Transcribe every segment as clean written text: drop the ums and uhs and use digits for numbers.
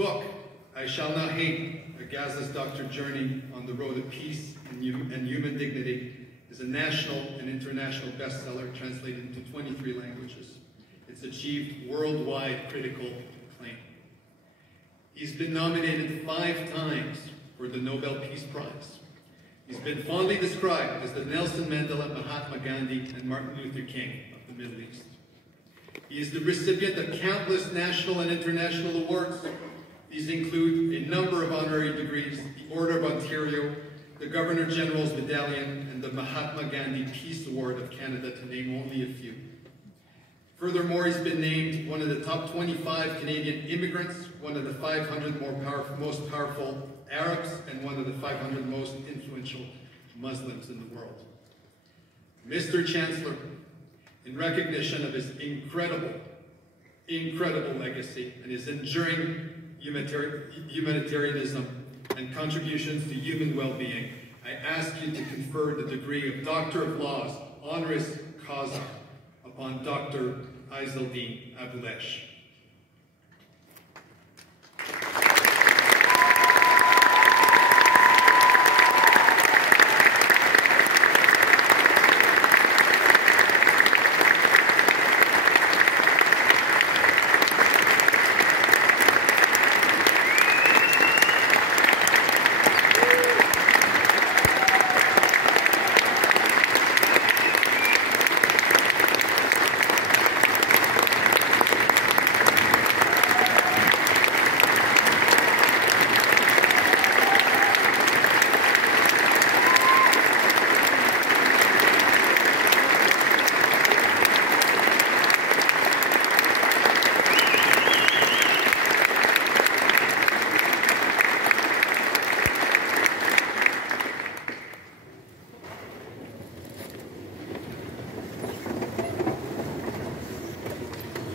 Book, I Shall Not Hate, A Gaza's Doctor Journey on the Road of Peace and Human Dignity, is a national and international bestseller translated into 23 languages. It's achieved worldwide critical acclaim. He's been nominated 5 times for the Nobel Peace Prize. He's been fondly described as the Nelson Mandela, Mahatma Gandhi, and Martin Luther King of the Middle East. He is the recipient of countless national and international awards. These include a number of honorary degrees, the Order of Ontario, the Governor General's Medallion, and the Mahatma Gandhi Peace Award of Canada, to name only a few. Furthermore, he's been named one of the top 25 Canadian immigrants, one of the 500 most powerful Arabs, and one of the 500 most influential Muslims in the world. Mr. Chancellor, in recognition of his incredible legacy and his enduring humanitarianism and contributions to human well-being, I ask you to confer the degree of Doctor of Laws, honoris causa, upon Dr. Izzeldin Abuelaish.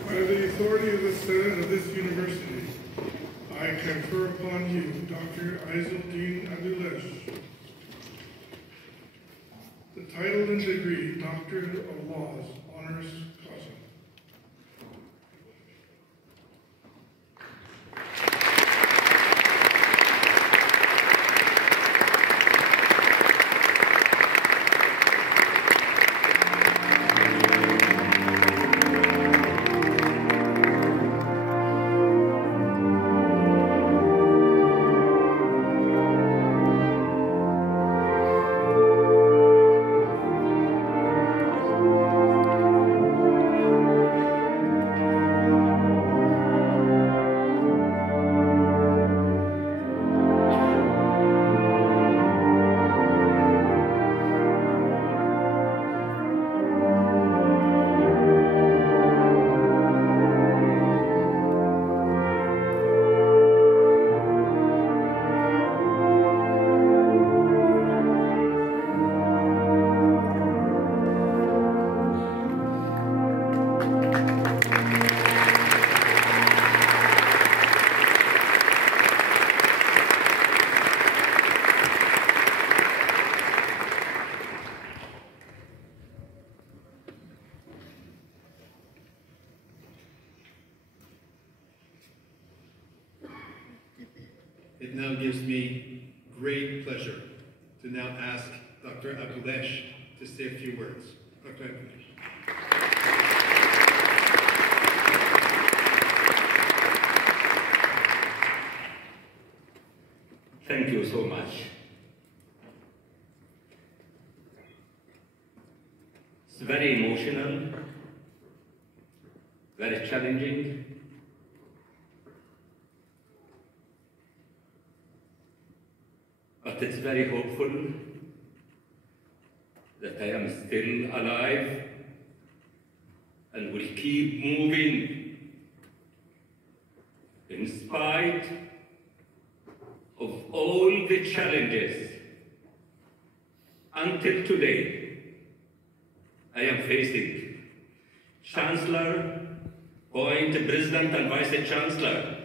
By the authority of the Senate of this university, I confer upon you, Dr. Izzeldin Abuelaish, the title and degree Doctor of Laws, honoris causa. It now gives me great pleasure to now ask Dr. Abuelaish to say a few words. Dr. Abuelaish. Thank you so much. It's very emotional, very challenging. But it's very hopeful that I am still alive and will keep moving in spite of all the challenges. Until today, I am facing Chancellor, Point President and Vice Chancellor,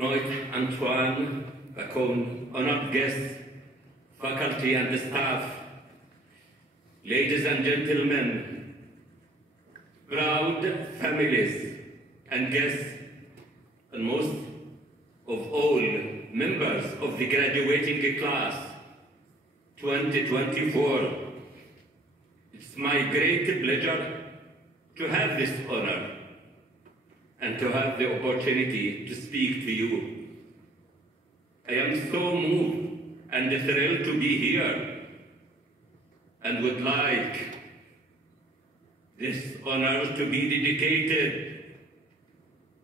Antoine, honored guests, faculty and staff, ladies and gentlemen, proud families and guests, and most of all members of the graduating class 2024. It's my great pleasure to have this honor and to have the opportunity to speak to you. I am so moved and thrilled to be here and would like this honor to be dedicated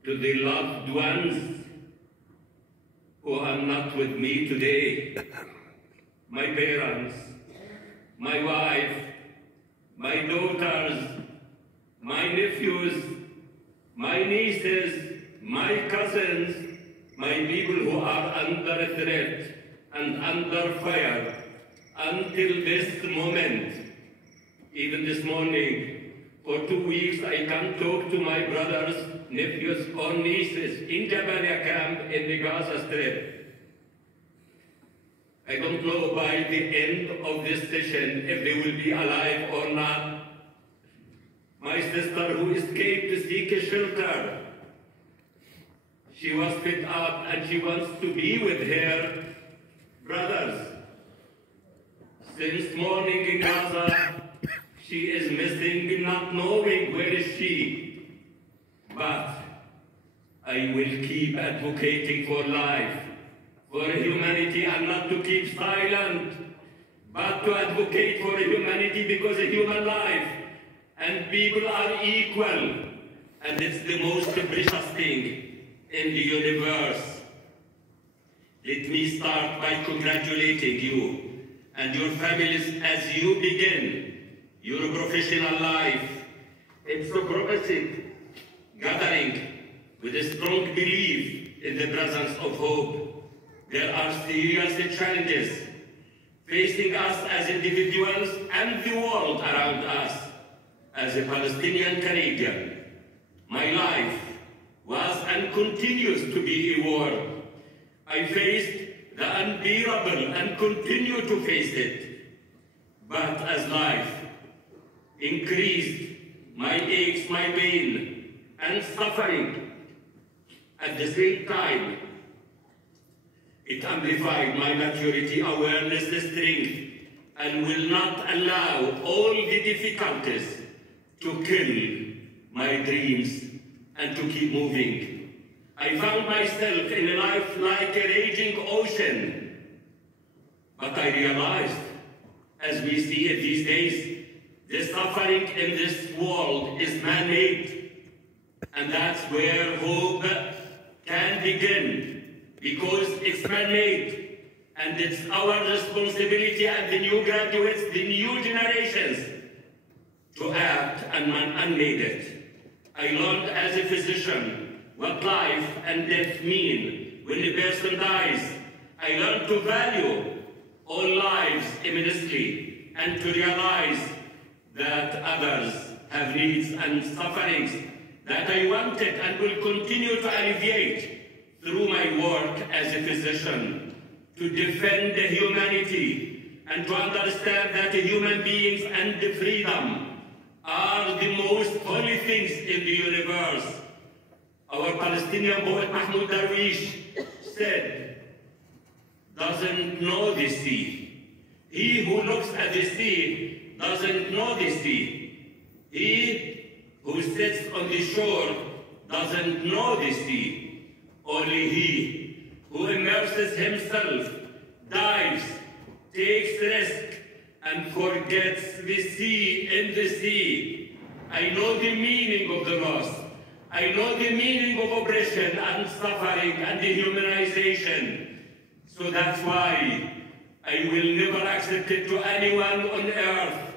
to the loved ones who are not with me today. My parents, my wife, my daughters, my nephews, my nieces, my cousins, my people who are under threat and under fire until this moment. Even this morning, for 2 weeks, I can't talk to my brothers, nephews, or nieces in Jabalia camp in the Gaza Strip. I don't know by the end of this session if they will be alive or not. My sister who escaped to seek a shelter, she was fed up and she wants to be with her brothers. Since morning in Gaza, she is missing, not knowing where is she. But I will keep advocating for life, for humanity, and not to keep silent, but to advocate for humanity, because a human life and people are equal, and it's the most precious thing in the universe. Let me start by congratulating you and your families as you begin your professional life. It's a prophetic gathering with a strong belief in the presence of hope. There are serious challenges facing us as individuals and the world around us. As a Palestinian Canadian, my life was and continues to be a war. I faced the unbearable and continue to face it. But as life increased, my aches, my pain, and suffering, at the same time, it amplified my maturity, awareness, strength, and will not allow all the difficulties to kill my dreams and to keep moving. I found myself in a life like a raging ocean. But I realized, as we see it these days, the suffering in this world is man-made. And that's where hope can begin, because it's man-made. And it's our responsibility as the new graduates, the new generations, to act and unmade it. I learned as a physician what life and death mean when a person dies. I learned to value all lives immensely and to realize that others have needs and sufferings that I wanted and will continue to alleviate through my work as a physician, to defend humanity and to understand that human beings and freedom are the most holy things in the universe. Our Palestinian poet Mahmoud Darwish said, doesn't know the sea. He who looks at the sea doesn't know the sea. He who sits on the shore doesn't know the sea. Only he who immerses himself, dives, takes risk, and forgets the sea in the sea. I know the meaning of the loss. I know the meaning of oppression and suffering and dehumanization. So that's why I will never accept it to anyone on earth.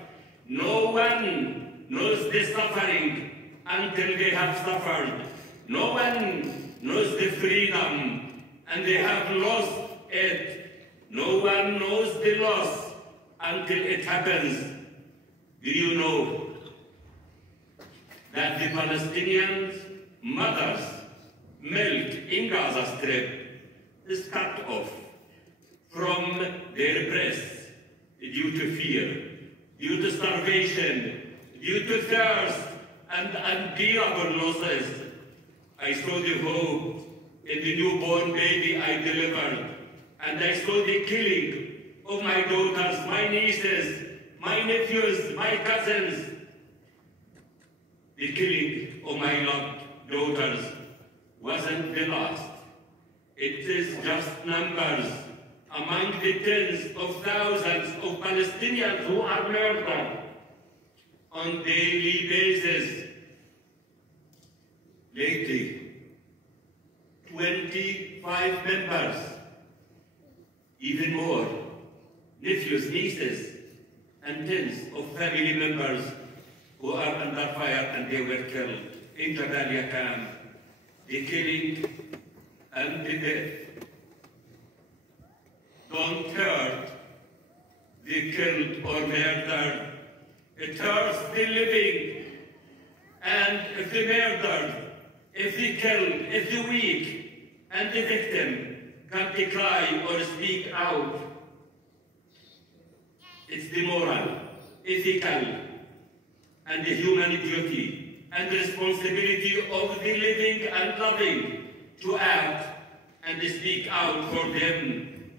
No one knows the suffering until they have suffered. No one knows the freedom and they have lost it. No one knows the loss until it happens. Do you know that the Palestinians' mothers' milk in Gaza Strip is cut off from their breasts due to fear, due to starvation, due to thirst and unbearable losses? I saw the hope in the newborn baby I delivered, and I saw the killing of my daughters, my nieces, my nephews, my cousins. The killing of my loved daughters wasn't the last. It is just numbers among the tens of thousands of Palestinians who are murdered on daily basis. Lately, 25 members, even more, nephews, nieces, and tens of family members who are under fire and they were killed in Jabalia camp. The killing and the death don't hurt the killed or murdered. It hurts the living. And if the murdered, if the killed, if the weak, and the victim can't cry or speak out, it's the moral, ethical, and the human duty and responsibility of the living and loving to act and speak out for them.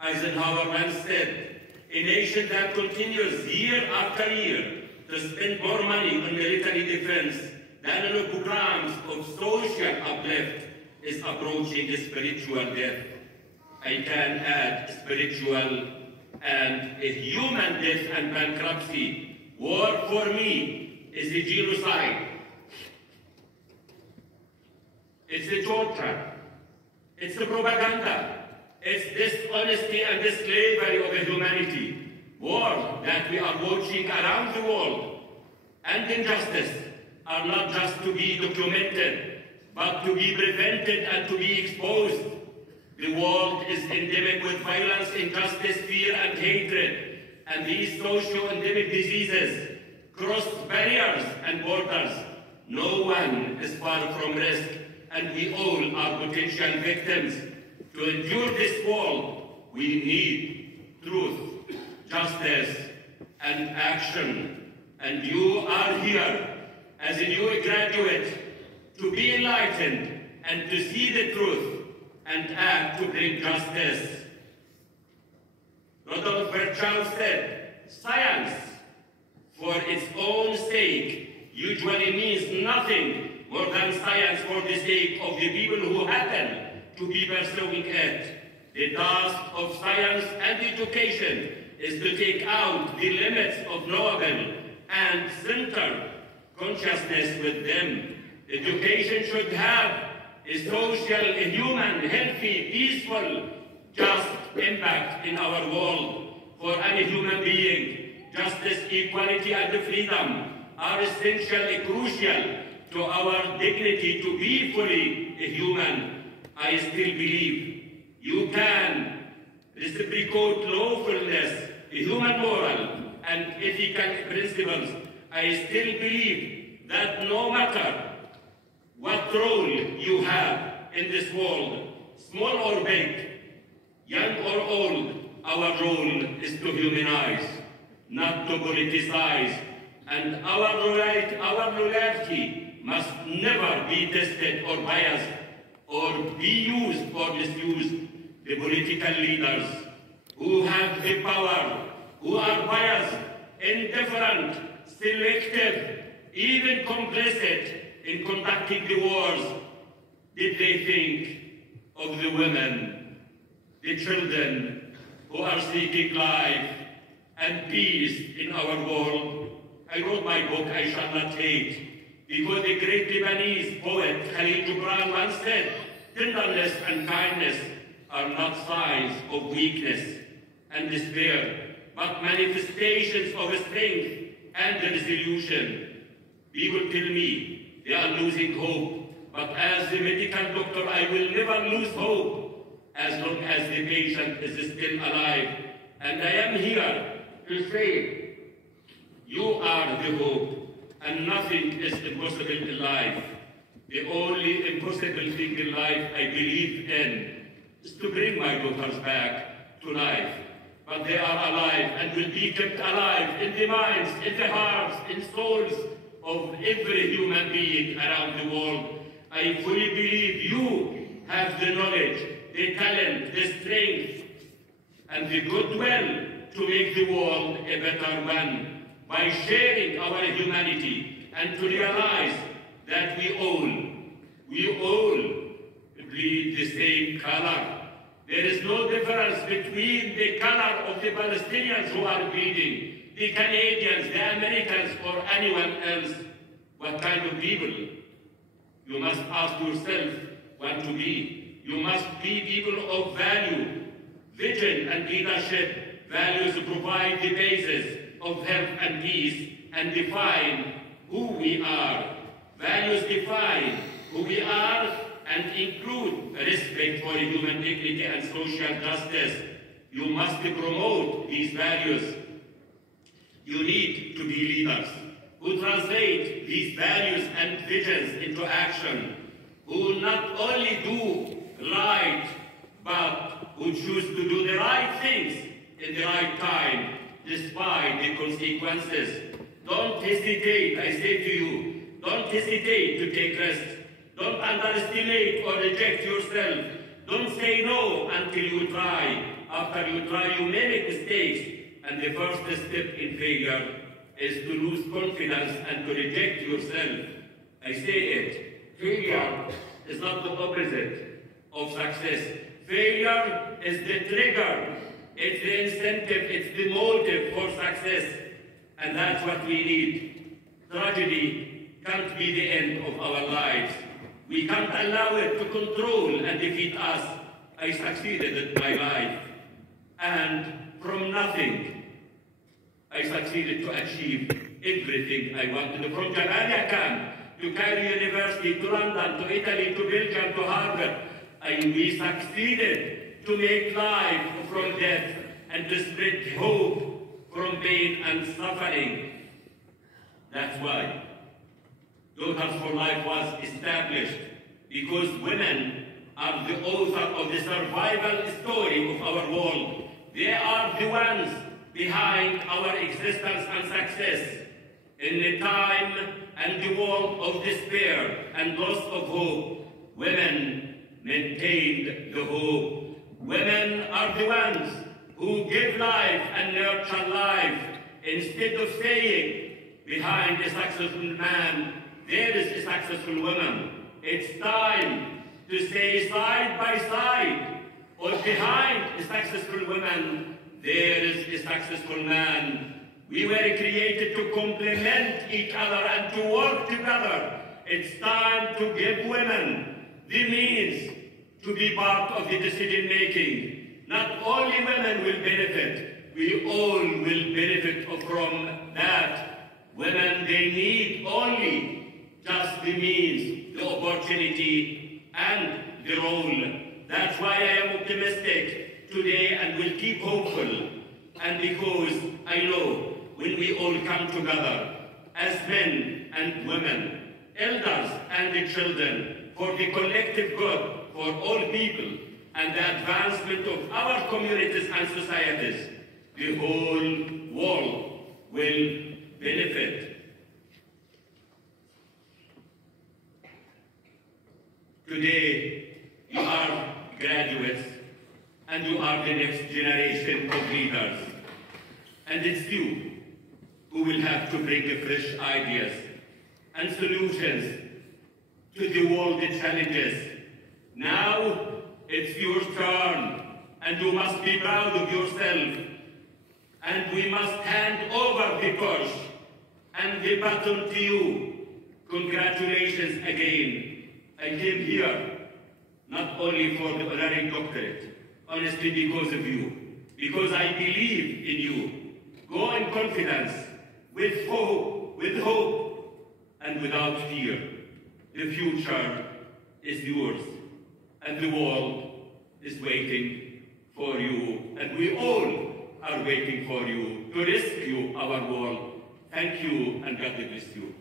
Eisenhower once said, a nation that continues year after year to spend more money on military defense than on programs of social uplift is approaching spiritual death. I can add spiritual and a human death and bankruptcy. War for me is a genocide. It's a torture. It's the propaganda. It's dishonesty and the slavery of humanity. War that we are watching around the world and injustice are not just to be documented, but to be prevented and to be exposed. The world is endemic with violence, injustice, fear, and hatred, and these socio-endemic diseases cross barriers and borders. No one is far from risk, and we all are potential victims. To endure this world, we need truth, justice, and action. And you are here as a new graduate to be enlightened and to see the truth and act to bring justice. Rudolf Virchow said, science, for its own sake, usually means nothing more than science for the sake of the people who happen to be pursuing it. The task of science and education is to take out the limits of knowable and center consciousness with them. Education should have a social, a human, healthy, peaceful, just impact in our world. For any human being, justice, equality, and freedom are essential and crucial to our dignity to be fully a human. I still believe you can reciprocate lawfulness, human moral, and ethical principles. I still believe that no matter what role you have in this world, small or big, young or old, our role is to humanize, not to politicize, and our loyalty must never be tested or biased or be used or misused. The political leaders who have the power, who are biased, indifferent, selective, even complicit in conducting the wars, did they think of the women, the children who are seeking life and peace in our world? I wrote my book, I Shall Not Hate, because the great Lebanese poet Khalil Gibran once said, tenderness and kindness are not signs of weakness and despair, but manifestations of strength and resolution. People tell me they are losing hope, but as the medical doctor, I will never lose hope as long as the patient is still alive. And I am here to say, you are the hope, and nothing is impossible in life. The only impossible thing in life I believe in is to bring my daughters back to life. But they are alive and will be kept alive in the minds, in the hearts, in souls of every human being around the world. I fully believe you have the knowledge, the talent, the strength, and the goodwill to make the world a better one by sharing our humanity and to realize that we all bleed the same color. There is no difference between the color of the Palestinians who are bleeding, the Canadians, the Americans, or anyone else. What kind of people? You must ask yourself what to be. You must be people of value, vision, and leadership. Values provide the basis of health and peace and define who we are. Values define who we are and include respect for human dignity and social justice. You must promote these values. You need to be leaders who translate these values and visions into action, who not only do right, but who choose to do the right things in the right time, despite the consequences. Don't hesitate, I say to you, don't hesitate to take risks. Don't underestimate or reject yourself. Don't say no until you try. After you try, you may make mistakes. And the first step in failure is to lose confidence and to reject yourself. I say it, failure is not the opposite of success. Failure is the trigger, it's the incentive, it's the motive for success. And that's what we need. Tragedy can't be the end of our lives. We can't allow it to control and defeat us. I succeeded in my life. And from nothing, I succeeded to achieve everything I wanted. From Jabalia camp to Cairo University, to London, to Italy, to Belgium, to Harvard, we succeeded to make life from death and to spread hope from pain and suffering. That's why Daughters for Life was established, because women are the author of the survival story of our world. They are the ones behind our existence and success. In the time and the world of despair and loss of hope, women maintained the hope. Women are the ones who give life and nurture life. Instead of saying, behind a successful man, there is a successful woman. It's time to say side by side, or behind a successful woman, there is a successful man. We were created to complement each other and to work together. It's time to give women the means to be part of the decision-making. Not only women will benefit, we all will benefit from that. Women, they need only just the means, the opportunity, and the role. That's why I am optimistic today and will keep hopeful. And because I know when we all come together as men and women, elders and the children, for the collective good, for all people, and the advancement of our communities and societies, the whole world will benefit. Today, you are graduates, and you are the next generation of leaders. And it's you who will have to bring the fresh ideas and solutions to the world challenges. Now, it's your turn, and you must be proud of yourself. And we must hand over the torch and the baton to you. Congratulations again. I came here not only for the honorary doctorate, honestly because of you, because I believe in you. Go in confidence, with hope, and without fear. The future is yours, and the world is waiting for you, and we all are waiting for you to rescue our world. Thank you, and God bless you.